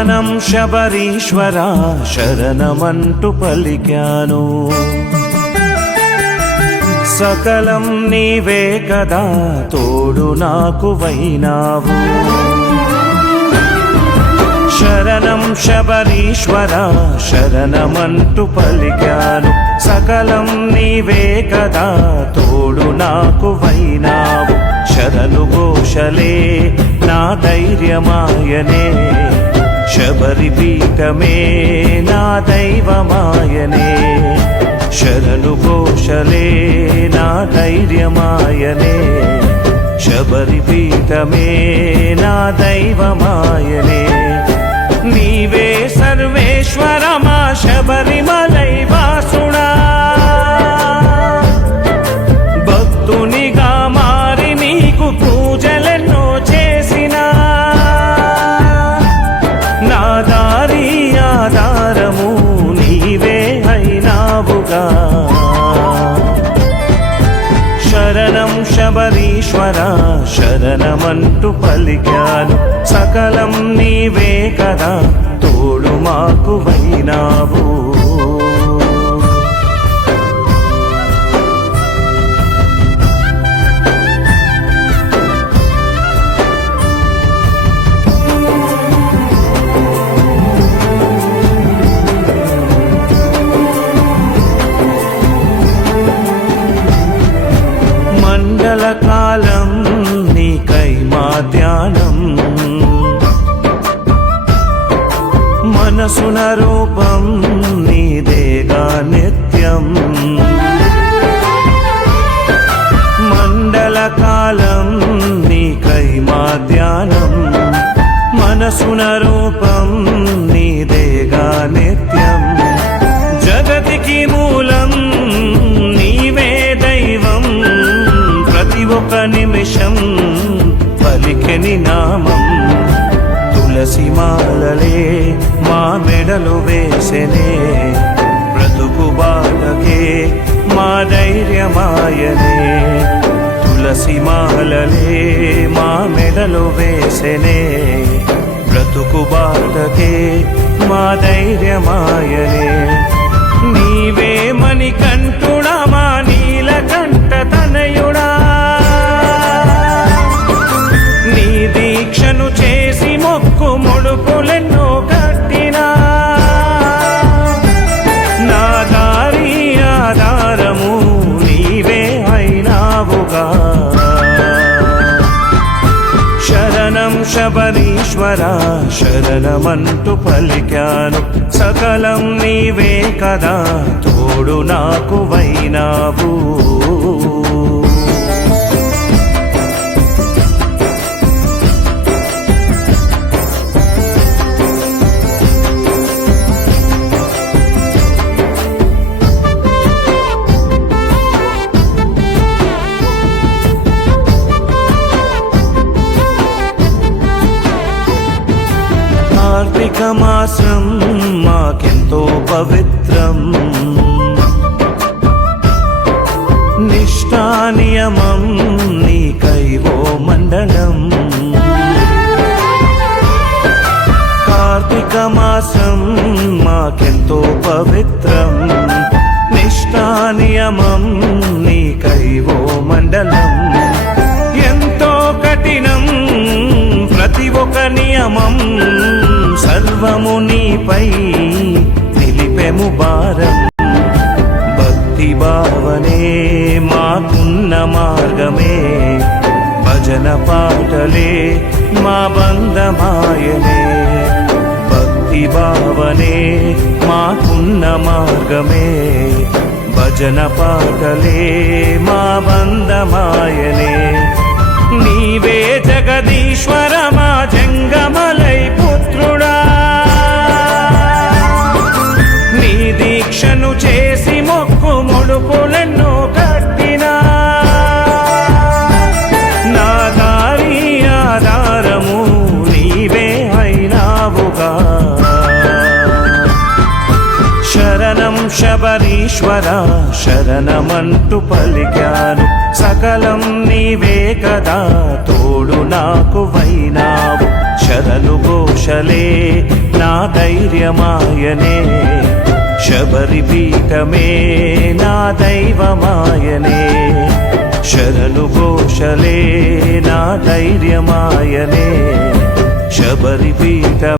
శరణం శబరీశ్వర శరణమంటూ పలికాను. సకలం నీవే కదా తోడు నాకు వైనావు. శరణం శబరీశ్వర శరణమంటూ పలికాను. సకలం నీవే కదా తోడు నాకు వైనావు. శరణు ఘోషలే నా ధైర్యమాయనే. శబరి పీఠమే నా దైవమాయనే. శరణు కోశలే నా ధైర్యమాయనే. శబరి పీఠమే నా దైవమాయనే. నీవే సర్వేశ్వరమా శబరిమా? శరణమంటూ పలికాను సకలం నీవే కదా తోడు మాకు వైనావు. మనసున రూపం నీదేగా నిత్యం. మండల కాలం నీకై మా ధ్యానం మనసున రూపం నీదేగా నిత్యం. జగతికి మూలం నీవే దైవం. ప్రతి ఒక నిమిషం పలికెని నామం. తులసి మాలలే మెడలు వేసెనే బ్రతుకు బాటకే మా ధైర్యమాయనే. తులసి మాలలే మా మెడలు వేసెనే బ్రతుకు బాటకే మా ధైర్యమాయనే. నీవే మణికంఠుడా మా నీలకంఠ తనయుడా? నీ దీక్షను చేసి మొక్కు ముడుపులెన్నో శరణం శబరీశ్వర శరణమంటూ పలికాను. సకలం నీవే కదా తోడు నాకు వైనావు. కార్తీక మాసం మాకెంతో పవిత్రం. మాకున్న మార్గమే. భజన పాటలే మా బంధమాయనే. భక్తి భావనే మాకున్న మార్గమే. భజన పాటలే మా బంధమాయనే. ఈశ్వర శరణమంటూ పలికాను. సకలం నీవే కదా తోడు నాకు వైనావు. శరణు ఘోషలే నా ధైర్యమాయనే. శబరి పీఠమే నా దైవమాయనే. శరణు ఘోషలే నా ధైర్యమాయనే. శబరి పీఠ